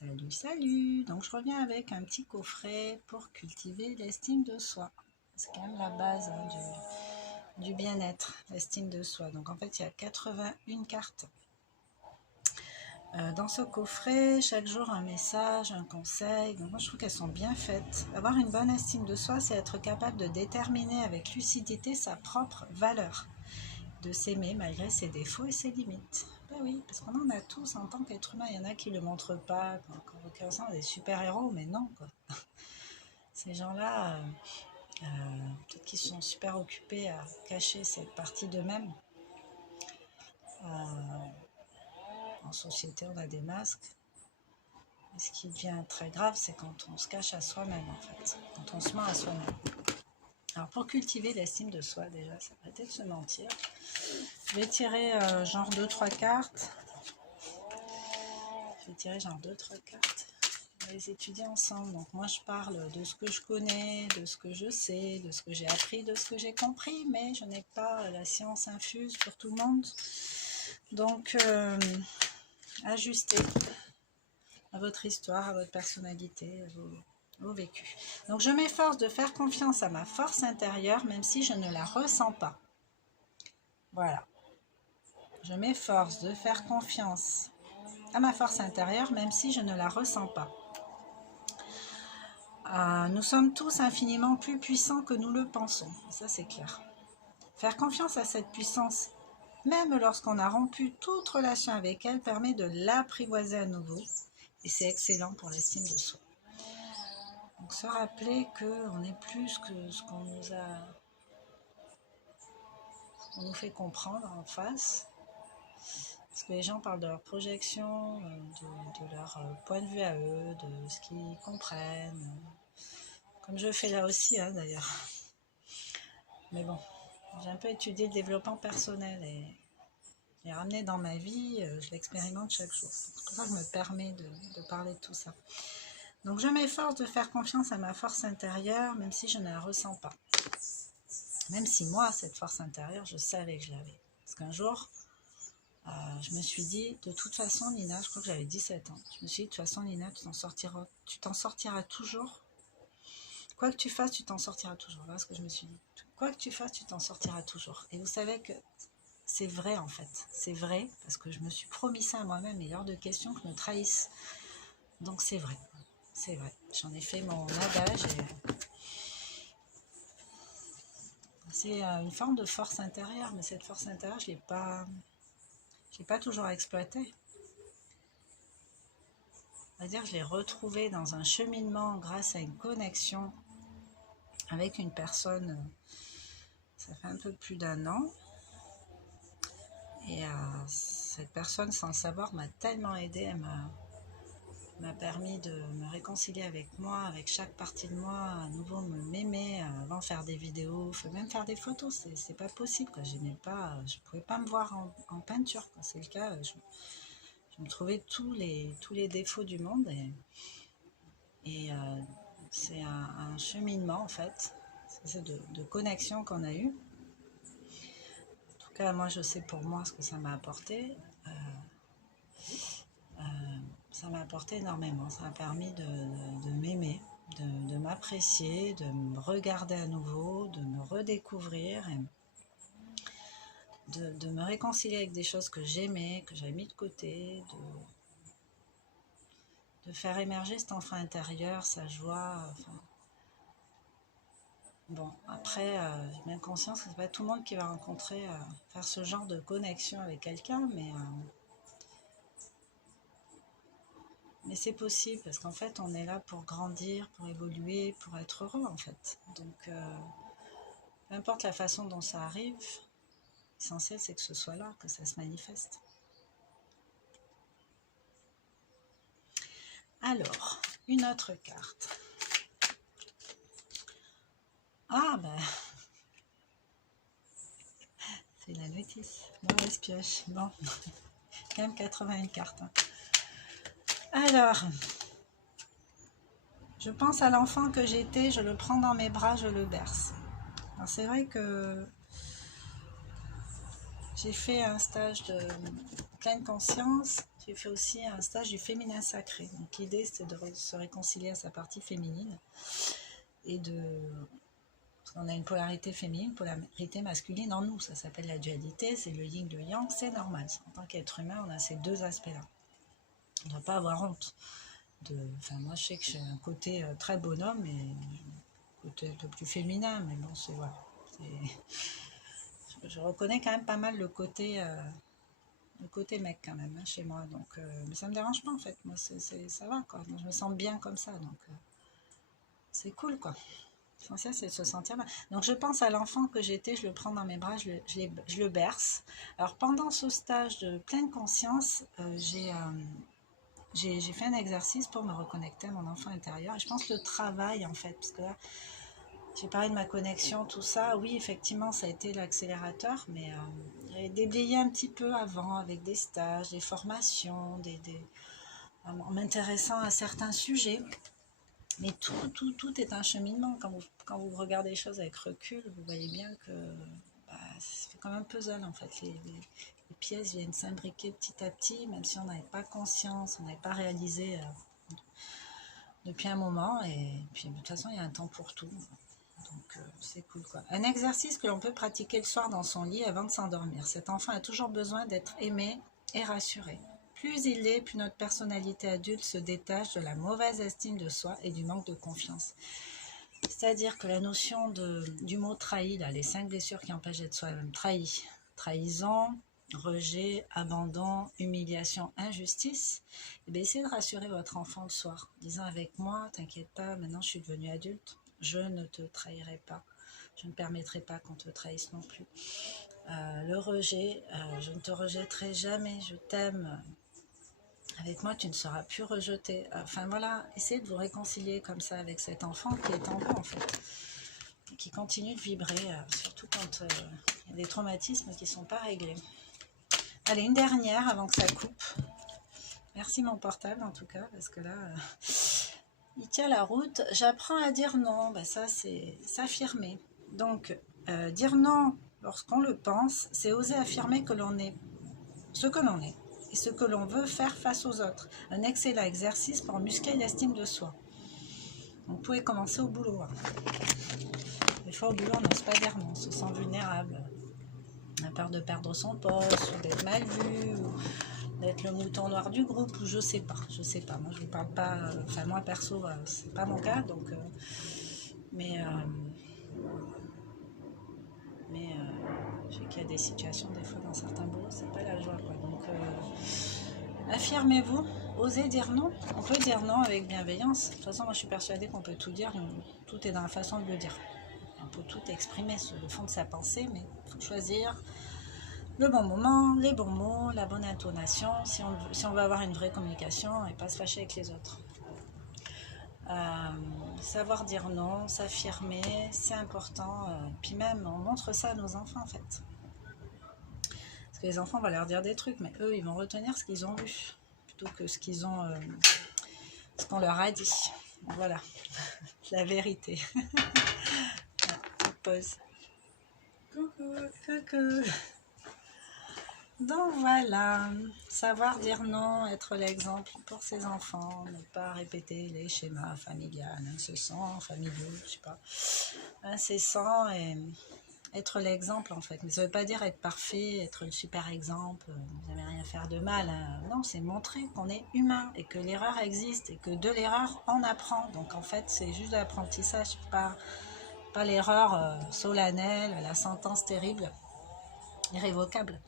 Salut, salut! Donc je reviens avec un petit coffret pour cultiver l'estime de soi. C'est quand même la base du bien-être, l'estime de soi. Donc en fait, il y a 81 cartes. Dans ce coffret, chaque jour un message, un conseil. Donc moi je trouve qu'elles sont bien faites. Avoir une bonne estime de soi, c'est être capable de déterminer avec lucidité sa propre valeur, de s'aimer malgré ses défauts et ses limites. Ben oui, parce qu'on en a tous en tant qu'être humain. Il y en a qui ne le montrent pas, quand on ressemble à des super-héros, mais non, quoi. Ces gens-là, peut-être qu'ils sont super occupés à cacher cette partie d'eux-mêmes. En société, on a des masques. Et ce qui devient très grave, c'est quand on se cache à soi-même, en fait. Quand on se ment à soi-même. Alors, pour cultiver l'estime de soi, déjà, c'est arrêter de se mentir. Je vais tirer genre 2-3 cartes. Je vais tirer genre 2-3 cartes. On va les étudier ensemble. Donc moi je parle de ce que je connais, de ce que je sais, de ce que j'ai appris, de ce que j'ai compris, mais je n'ai pas la science infuse pour tout le monde. Donc ajustez à votre histoire, à votre personnalité, à vos vécus. Donc je m'efforce de faire confiance à ma force intérieure, même si je ne la ressens pas. Voilà. Je m'efforce de faire confiance à ma force intérieure, même si je ne la ressens pas. Nous sommes tous infiniment plus puissants que nous le pensons. Ça, c'est clair. Faire confiance à cette puissance, même lorsqu'on a rompu toute relation avec elle, permet de l'apprivoiser à nouveau. Et c'est excellent pour l'estime de soi. Donc, se rappeler qu'on est plus que ce qu'on nous fait comprendre en face. Parce que les gens parlent de leur projection, de leur point de vue à eux, de ce qu'ils comprennent. Comme je fais là aussi, hein, d'ailleurs. Mais bon, j'ai un peu étudié le développement personnel et je l'ai ramené dans ma vie, je l'expérimente chaque jour. C'est pour ça que je me permets de parler de tout ça. Donc je m'efforce de faire confiance à ma force intérieure, même si je ne la ressens pas. Même si moi, cette force intérieure, je savais que je l'avais. Parce qu'un jour, je me suis dit, de toute façon, Nina, je crois que j'avais 17 ans, je me suis dit, de toute façon, Nina, tu t'en sortiras toujours. Quoi que tu fasses, tu t'en sortiras toujours. Voilà ce que je me suis dit. Quoi que tu fasses, tu t'en sortiras toujours. Et vous savez que c'est vrai en fait. C'est vrai parce que je me suis promis ça à moi-même et il est hors de question que je me trahisse. Donc c'est vrai. C'est vrai. J'en ai fait mon adage et c'est une forme de force intérieure. Mais cette force intérieure, je l'ai pas toujours exploitée. C'est-à-dire que je l'ai retrouvée dans un cheminement grâce à une connexion avec une personne. Ça fait un peu plus d'1 an. Et cette personne, sans le savoir, m'a tellement aidée. Elle m'a permis de me réconcilier avec moi, avec chaque partie de moi, à nouveau m'aimer, avant faire des vidéos, même faire des photos, c'est pas possible, quoi. Je pouvais pas me voir en peinture, quoi. C'est le cas, je me trouvais tous les défauts du monde et c'est un cheminement en fait, c'est de connexion qu'on a eu. En tout cas, moi je sais pour moi ce que ça m'a apporté. Ça m'a apporté énormément, ça m'a permis de m'aimer, de m'apprécier, de me regarder à nouveau, de me redécouvrir, et de me réconcilier avec des choses que j'aimais, que j'avais mis de côté, de faire émerger cet enfant intérieur, sa joie. Enfin, bon, après, j'ai bien conscience que c'est pas tout le monde qui va rencontrer, faire ce genre de connexion avec quelqu'un, mais c'est possible parce qu'en fait on est là pour grandir, pour évoluer, pour être heureux en fait. Donc peu importe la façon dont ça arrive, l'essentiel c'est que ce soit là, que ça se manifeste. Alors, une autre carte. Ah ben, c'est la notice. Mauvaise pioche. Bon, quand même 81 cartes. Hein. Alors, je pense à l'enfant que j'étais, je le prends dans mes bras, je le berce. Alors c'est vrai que j'ai fait un stage de pleine conscience, j'ai J'ai fait aussi un stage du féminin sacré. Donc l'idée, c'est de se réconcilier à sa partie féminine et de... Parce qu'on a une polarité féminine, une polarité masculine en nous. Ça s'appelle la dualité, c'est le yin, le yang, c'est normal. En tant qu'être humain, on a ces deux aspects-là. On ne doit pas avoir honte. Enfin, moi, je sais que j'ai un côté très bonhomme et un côté un peu plus féminin, mais bon, c'est voilà. Je reconnais quand même pas mal le côté mec quand même hein, chez moi. Donc, mais ça me dérange pas en fait. Moi, ça va quoi. Donc, je me sens bien comme ça. Donc, c'est cool quoi. L'essentiel, c'est de se sentir bien. Donc, je pense à l'enfant que j'étais, je le prends dans mes bras, je le berce. Alors, pendant ce stage de pleine conscience, j'ai fait un exercice pour me reconnecter à mon enfant intérieur. Et je pense le travail, en fait, parce que là, j'ai parlé de ma connexion, tout ça. Oui, effectivement, ça a été l'accélérateur, mais j'ai déblayé un petit peu avant avec des stages, des formations, en m'intéressant à certains sujets. Mais tout est un cheminement. Quand vous regardez les choses avec recul, vous voyez bien que c'est comme un puzzle en fait. Les pièces viennent s'imbriquer petit à petit, même si on n'avait pas conscience, on n'avait pas réalisé depuis un moment. Et puis de toute façon, il y a un temps pour tout. Donc c'est cool quoi. Un exercice que l'on peut pratiquer le soir dans son lit avant de s'endormir. Cet enfant a toujours besoin d'être aimé et rassuré. Plus il l'est, plus notre personnalité adulte se détache de la mauvaise estime de soi et du manque de confiance. C'est-à-dire que la notion du mot trahi, là, les 5 blessures qui empêchent d'être soi-même, trahi, trahison, rejet, abandon, humiliation, injustice, et bien essayez de rassurer votre enfant le soir, disant avec moi, t'inquiète pas, maintenant je suis devenue adulte, je ne te trahirai pas, je ne permettrai pas qu'on te trahisse non plus. Le rejet, je ne te rejetterai jamais, je t'aime, avec moi tu ne seras plus rejeté. Enfin voilà, essayez de vous réconcilier comme ça avec cet enfant qui est en vous en fait, et qui continue de vibrer, surtout quand il y a des traumatismes qui ne sont pas réglés. Allez, une dernière avant que ça coupe. Merci mon portable en tout cas, parce que là, il tient la route. J'apprends à dire non, ben ça c'est s'affirmer. Donc, dire non lorsqu'on le pense, c'est oser affirmer que l'on est ce que l'on est et ce que l'on veut faire face aux autres. Un excellent exercice pour muscler l'estime de soi. Donc, vous pouvez commencer au boulot. Hein. Des fois au boulot, on n'ose pas dire non, on se sent vulnérable. On a peur de perdre son poste, ou d'être mal vu, ou d'être le mouton noir du groupe, ou je sais pas. Moi, je vous parle pas. Enfin, moi perso, c'est pas mon cas, donc. Mais je sais qu'il y a des situations, des fois, dans certains boulots, c'est pas la joie, quoi. Donc, affirmez-vous, osez dire non. On peut dire non avec bienveillance. De toute façon, moi, je suis persuadée qu'on peut tout dire. Tout est dans la façon de le dire. On peut tout exprimer sur le fond de sa pensée, mais il faut choisir le bon moment, les bons mots, la bonne intonation, si on veut avoir une vraie communication et pas se fâcher avec les autres. Savoir dire non, s'affirmer, c'est important. Puis même, on montre ça à nos enfants en fait. Parce que les enfants, on va leur dire des trucs, mais eux, ils vont retenir ce qu'ils ont vu, plutôt que ce qu'on leur a dit. Voilà, la vérité. Pause. Coucou. Donc voilà, savoir dire non, être l'exemple pour ses enfants, ne pas répéter les schémas familiales, incessants, familiaux, je sais pas, incessants et être l'exemple en fait. Mais ça ne veut pas dire être parfait, être le super exemple, vous n'allez rien faire de mal. Hein. Non, c'est montrer qu'on est humain et que l'erreur existe et que de l'erreur on apprend. Donc en fait, c'est juste de l'apprentissage, pas l'erreur solennelle, la sentence terrible, irrévocable.